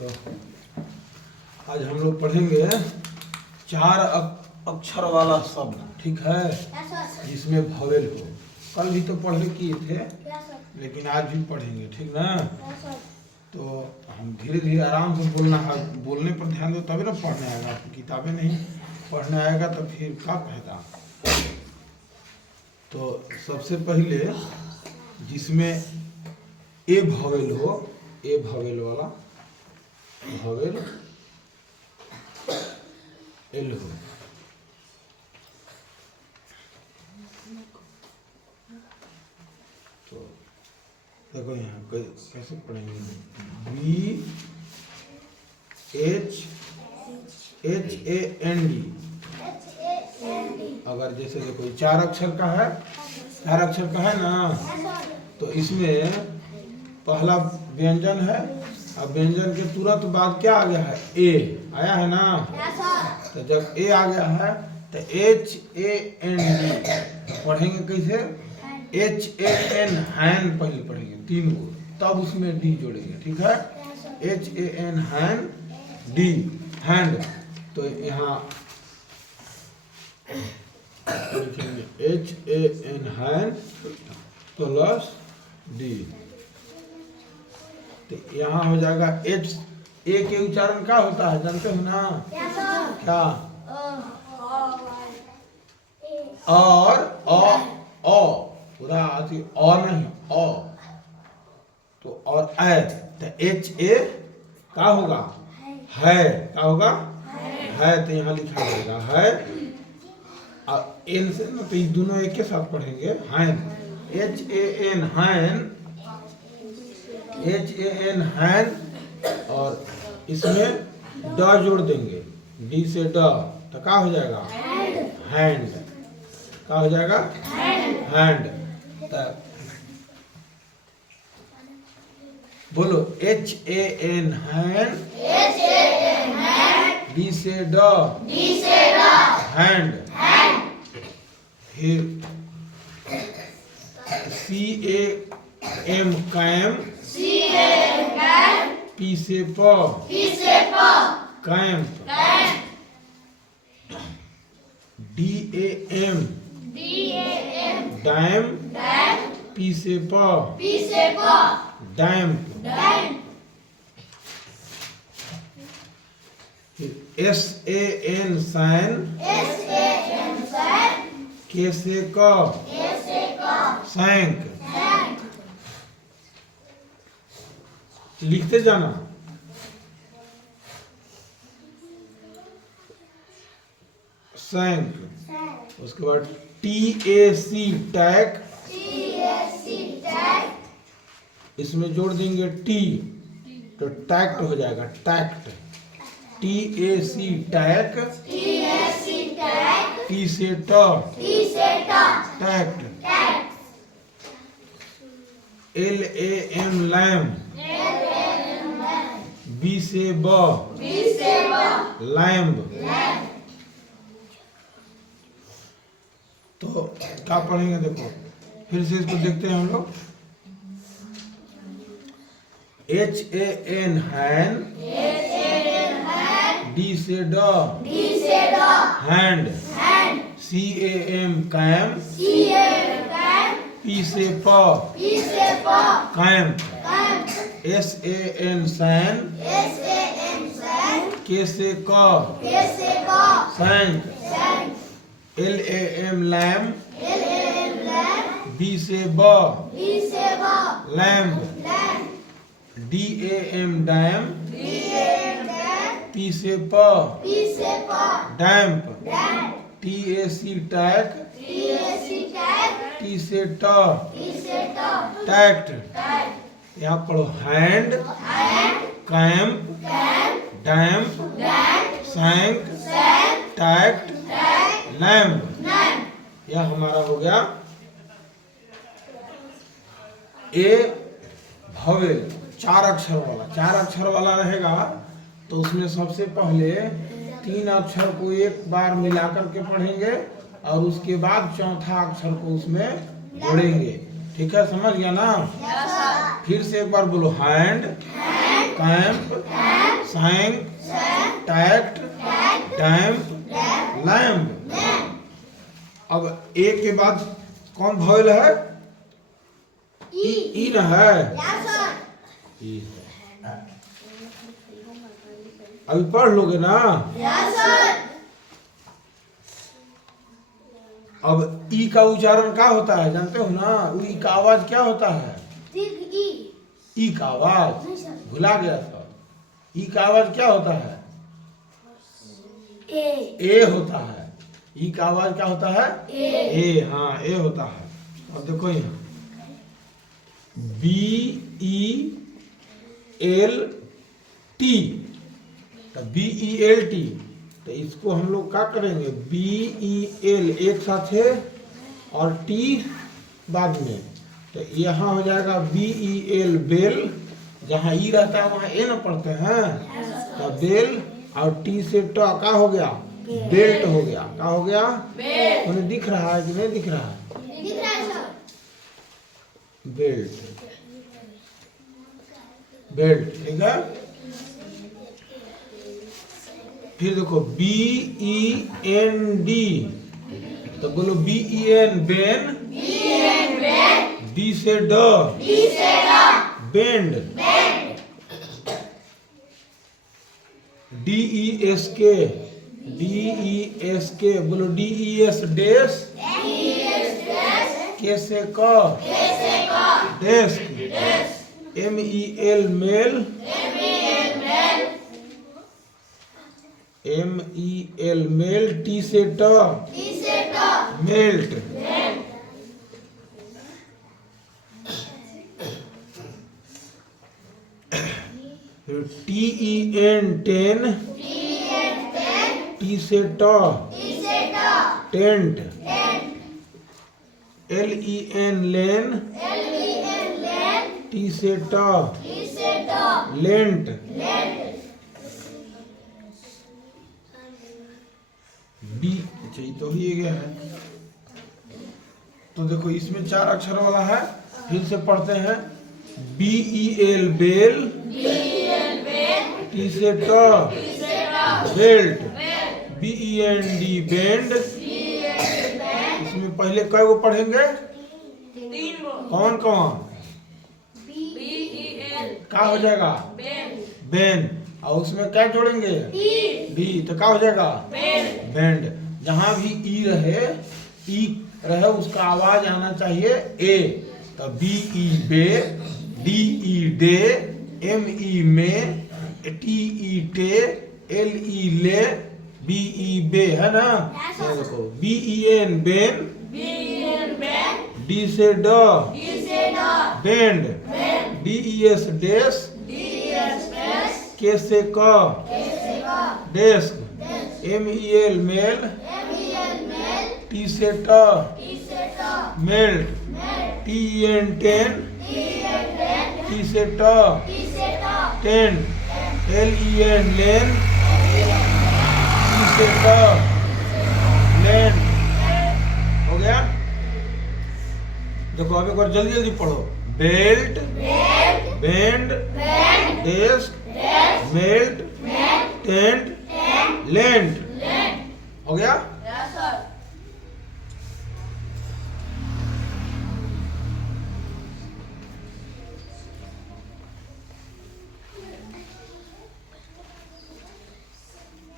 तो आज हम लोग पढ़ेंगे 4 अक्षर वाला शब्द, ठीक है, जिसमें भवेल हो। कल भी तो पढ़े किए थे, लेकिन आज भी पढ़ेंगे, ठीक ना। तो हम धीरे धीरे आराम से बोलना है, बोलने पर ध्यान दो तभी ना पढ़ने आएगा। किताबें नहीं पढ़ने आएगा तो फिर क्या फायदा। तो सबसे पहले जिसमें ए भवेल हो, ए भवेल वाला भवेल एल हो। तो देखो यहाँ कैसे पढ़ेंगे, B H A N D. अगर जैसे देखो 4 अक्षर का है, 4 अक्षर का है ना, तो इसमें पहला व्यंजन है। अब व्यंजन के तुरंत बाद क्या आ गया है, ए आया है ना। तो जब ए आ गया है तो एच ए एन डी पढ़ेंगे कैसे, एच ए एन हैन पहले पढ़ेंगे 3 को, तब उसमें डी जोड़ेंगे, ठीक है। H A N Hahn D, hand. तो यहाँ लिखेंगे H A N hand plus D. तो यहाँ हो जाएगा एच, ए के उच्चारण क्या होता है जानते हो ना, क्या, और अ पूरा आती अ नहीं अ, तो और ए, तो एच ए क्या होगा, है, क्या होगा, है। तो यहाँ लिखा जाएगा है, और एन से ना, तो ये दोनों एक के साथ पढ़ेंगे, हैन, एच ए एन हैन, एच ए एन हैन, और इसमें ड जोड़ देंगे, डी से ड, तो क्या हो जाएगा, हैंड। क्या हो जाएगा, हैंड। बोलो H A N Hahn, D से ड, हैंड। फिर C A M cam, P से प, camp. D A M dam, P से प, damp. S A N San, K से क, सैंक। लिखते जाना। सैंक। उसके बाद टी ए सी टैक, इसमें जोड़ देंगे टी, तो टैक्ट हो जाएगा, tact. T A C tac, T से ट, tact. L A M lam, B से ब, लैम्ब। तो क्या पढ़ेंगे देखो, फिर से इसको देखते हैं हम लोग। H A N Hahn, D से ड, hand. C A M cam, P से प, camp. S A N San, K से क, sank. L A M lam, B से ब, lamb. D A M dam, P से प, डैम्प। T A C tac, T से ट, टैक्ट। यहाँ पढ़ो हैंड, कैंप, डैम्प, सैंक, टैक्ट, लैम्ब। यह हमारा हो गया ए भवेल, 4 अक्षर वाला। 4 अक्षर वाला रहेगा तो उसमें सबसे पहले 3 अक्षर को एक बार मिलाकर के पढ़ेंगे और उसके बाद चौथा अक्षर को उसमें जोड़ेंगे। ठीक है, समझ गया ना? फिर से एक बार बोलो, हैंड, कैंप, सैंग, टैक्ट, डैम्प, लैम्प। अब ए के बाद कौन वॉवेल है? ई ना है? ई है। अभी पढ़ लोगे ना? अब ई का उच्चारण क्या होता है जानते हो ना? ई का आवाज क्या होता है? ई का आवाज भुला गया था। ई का आवाज क्या होता है? ए होता है। ई का आवाज क्या होता है? ए। हाँ, ए होता है। अब देखो यहाँ BELT, तो BELT, तो इसको हम लोग क्या करेंगे? BEL एक साथ है और T बाद में, तो यहाँ हो जाएगा BEL बेल। जहाँ ई रहता है वहाँ ए ना पढ़ते हैं, तो बेल, और टी से ट क्या हो गया? बेल्ट हो गया। क्या हो गया? उन्हें दिख रहा है कि नहीं दिख रहा है? बेल्ट, बेल्ट, ठीक है। फिर देखो BEND, तो बोलो BEN बेन, D से ड बेंड, DESK, बोलो DES डेस, K से क desk, MEL mel, MEL mel, T से ट मेल्ट, TEN टेन, T से ट टेंट, LEN लेन, T से ट लेंट, B, अच्छा ये तो ही गया है। तो देखो इसमें 4 अक्षर वाला है, फिर से पढ़ते हैं। BEL बेल, T से ट बेल्ट, BEND बेंड। इसमें पहले कै गो पढ़ेंगे? 3 गो। कौन कौन? क्या हो जाएगा? बेन। और उसमें क्या जोड़ेंगे? डी, तो क्या हो जाएगा? बेंड। जहां भी ई रहे उसका आवाज आना चाहिए ए। तो BE बे, DE डे, ME में, TE टे, LE ले, BE बे, है ना? ये देखो BEN बेन, D से ड बेंड, DES डेस, K से क डेस्क, MEL मेल, T से ट मेल्ट, TEN टेन, T से ट टेंट, LEN लेन, T से ट लैंड। हो गया? देखो अब एक बार जल्दी जल्दी पढ़ो। Belt, bend, desk, melt, tent, land. हो गया?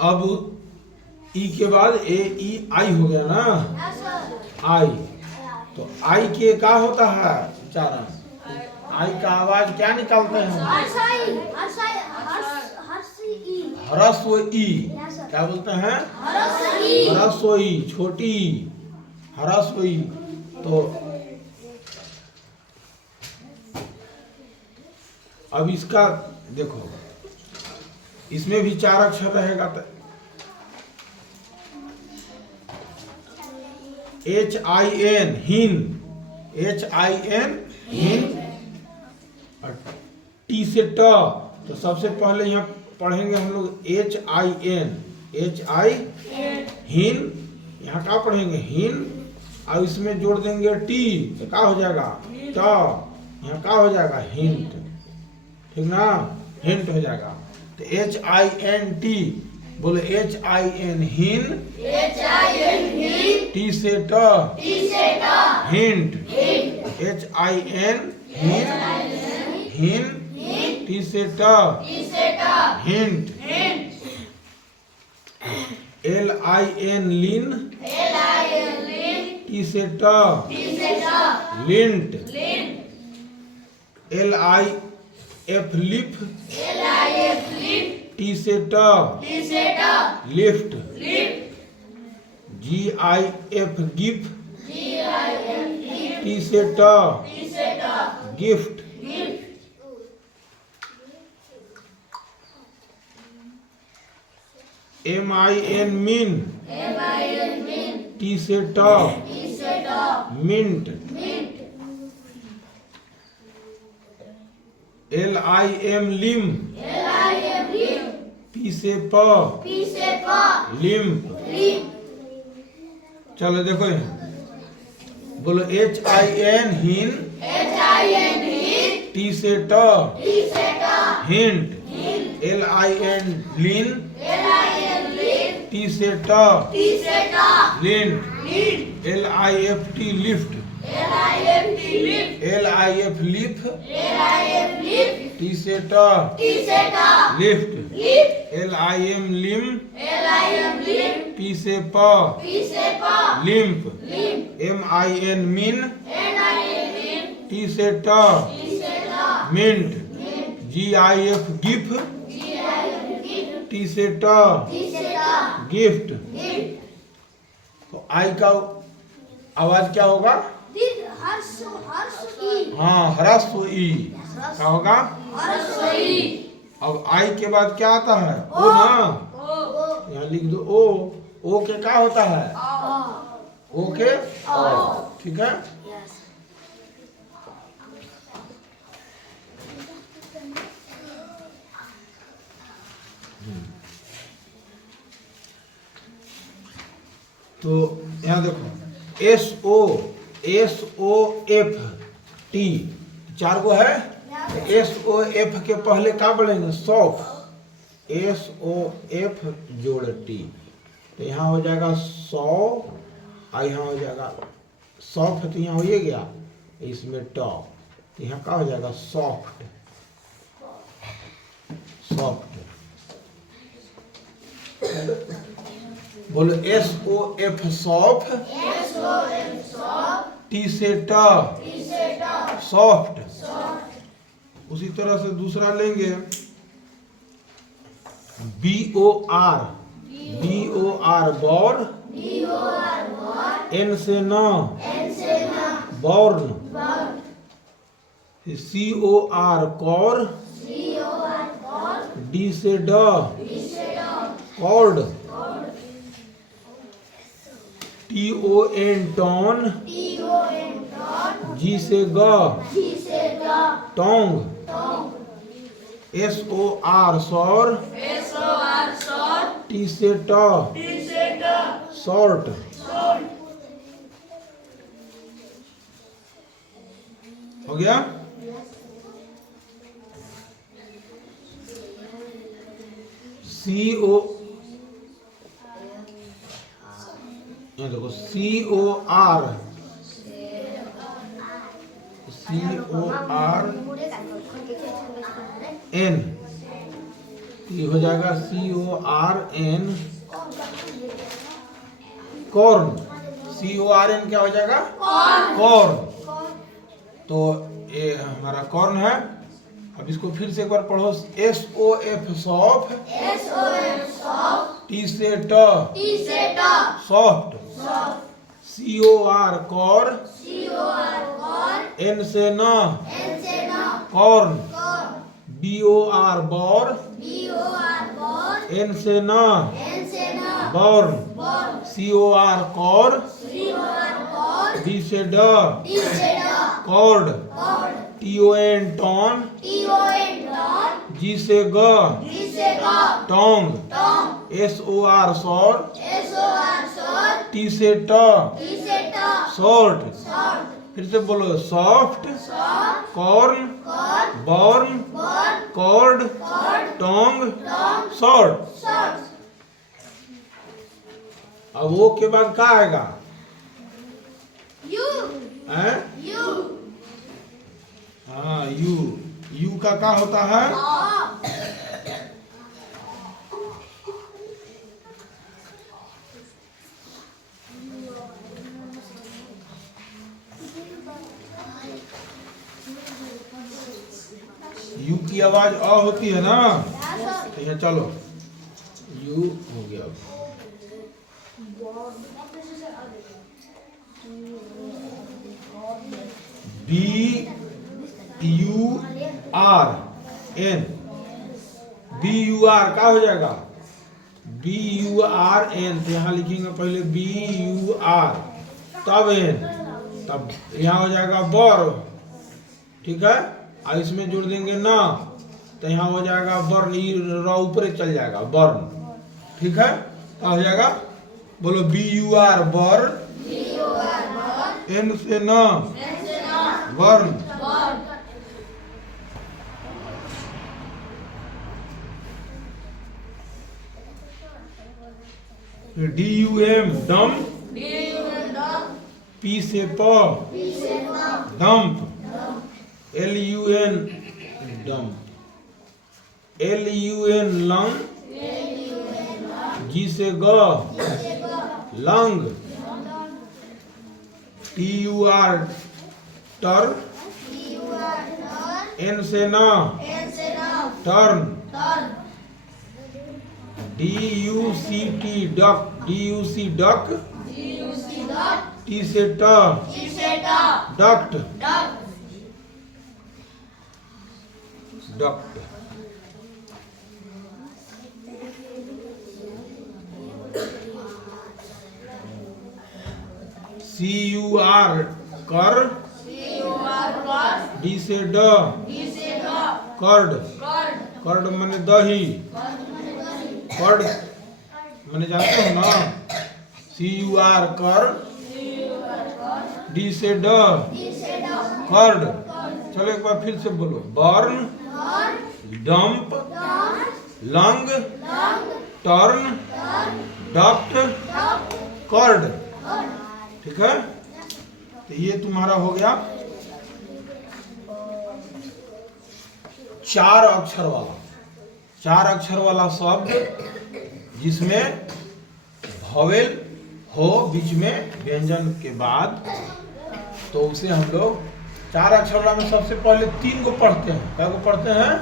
अब ई के बाद AEI हो गया ना? आई, तो आई के क्या होता है उच्चारण? आई का आवाज क्या निकालते हैं? ह्रस्व ई। क्या बोलते हैं? ह्रस्व ई, छोटी ह्रस्व ई। तो अब इसका देखो, इसमें भी 4 अक्षर रहेगा। तो HIN हिन, HIN हिन, और T से ट। तो सबसे पहले यहाँ पढ़ेंगे हम लोग HIN हिन। यहाँ क्या पढ़ेंगे? हिन, और इसमें जोड़ देंगे T, तो क्या हो जाएगा? ट। यहाँ क्या हो जाएगा? हिंट। ठीक ना? हिंट हो जाएगा। तो HINT, बोलो HIN, हिन, T से ट, हिंट, HIN, हिन, हिन, T से ट, हिंट, LIN, लिन, T से ट, लिंट, LIF, लिफ, T से ट, लिफ्ट, GIF, गिफ, T से ट, गिफ्ट, MIN, मिन, T से ट, मिंट, LIM, लिम, P से प, लिम्प। चलो देखो बोलो HIN, हिन, T से ट, हिंट, LIN, लिन, T से ट, लिंट, LIFT, लिफ्ट, LIF, लिफ, T से ट, लिफ्ट, LIM, लिम, P से प, लिम्प, MIN, मिन, T से ट, मिंट, GIF, गिफ, T से ट, गिफ्ट। तो आई का आवाज क्या होगा? हाँ, ह्रस्व ई। क्या होगा? अब आई के बाद क्या आता है? ओ ना, यहाँ लिख दो ओ के क्या होता है? ओ के ठीक है। तो यहाँ देखो SOF T, चार को है। SOF के पहले क्या बढ़ेंगे? सॉफ, SOF जोड़ टी, तो यहाँ हो जाएगा 100, और यहाँ हो जाएगा सॉफ्ट, तो यहाँ हो ही गया, इसमें टॉप, तो यहाँ क्या हो जाएगा? Soft, soft. बोलो SOF, सॉफ्ट, T से ट, सॉफ्ट। उसी तरह से दूसरा लेंगे BOR, बॉर, N से न, बॉर्न, COR, कॉर, D से ड, कॉर्ड, TON, टॉन, G से ग, टोंग, SOR, सौर, T से ट, शॉर्ट। हो गया? CO, ये देखो COR, N, ये हो जाएगा CORN, कॉर्न, CORN क्या हो जाएगा? कॉर्न। तो ये हमारा कॉर्न है। अब इसको फिर से एक बार पढ़ो। SOF, सॉफ, T से ट, सॉफ्ट, COR, कॉर, N से न, कॉर्न, BOR, बॉर, N से न, बॉर्न, COR, कॉर, D से ड, कॉर्ड, TON, टॉन, G से ग, टोंग, SOR, सौर, T से ट, शॉर्ट। फिर से बोलो, soft, corn, born, cord, tong short. अब वो के बाद क्या आएगा? हैं? हाँ यू। यू का क्या होता है? यू की आवाज अ होती है ना, तो यहाँ चलो यू हो गया। B U R N, B U R क्या हो जाएगा? बी यू आर एन, तो यहाँ लिखेंगे पहले बी यू आर तब एन, तब यहाँ हो जाएगा बर। ठीक है, और इसमें जोड़ देंगे ना, तो यहाँ हो जाएगा बर्न, ऊपर चल जाएगा बर्न। ठीक है, क्या हो जाएगा? बोलो B U R burn, N से ना बर्न। डी यू एम डम, पी से प dump, L U N dump, L U N lung, G से ग लंग, टी यू आर टर, एन से न turn, D U C T duck, D U C duck, T से ट duct, duct. C U R cur, D से ड curd, curd माने दही, कर्ड माने जानते हो ना, C U R cur, D से ड कर्ड। चलो एक बार फिर से बोलो, burn, dump, lung, turn, duct, curd. ठीक है, तो ये तुम्हारा हो गया 4 अक्षर वाला, 4 अक्षर वाला शब्द जिसमें वॉवेल हो बीच में व्यंजन के बाद, तो उसे हम लोग 4 अक्षर वाला में सबसे पहले 3 को पढ़ते हैं। क्या को पढ़ते हैं?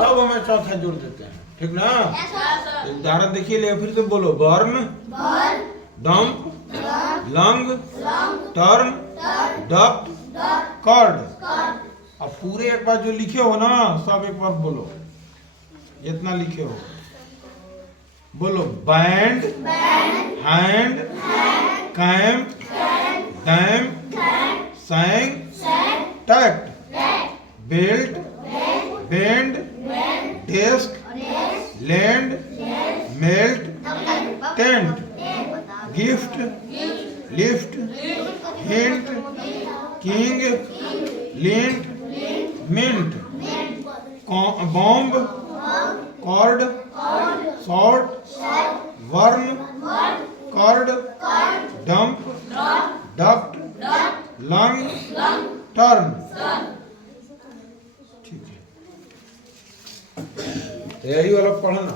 तब हमें चौथा जोड़ देते हैं। ठीक ना? उदाहरण देखिए, ले फिर से बोलो, burn, dump, lung, turn, duct, curd. अब पूरे एक बार जो लिखे हो ना, सब एक बार बोलो, जितना लिखे हो बोलो। Band, hand, camp, damp, sang, tact, belt, bend, desk, land, melt, tent, gift, lift, hint, king, lint, mint, bomb, cord, short, burn, curd, dump, duct, lung, turn. ठीक है, यही वाला पढ़ना।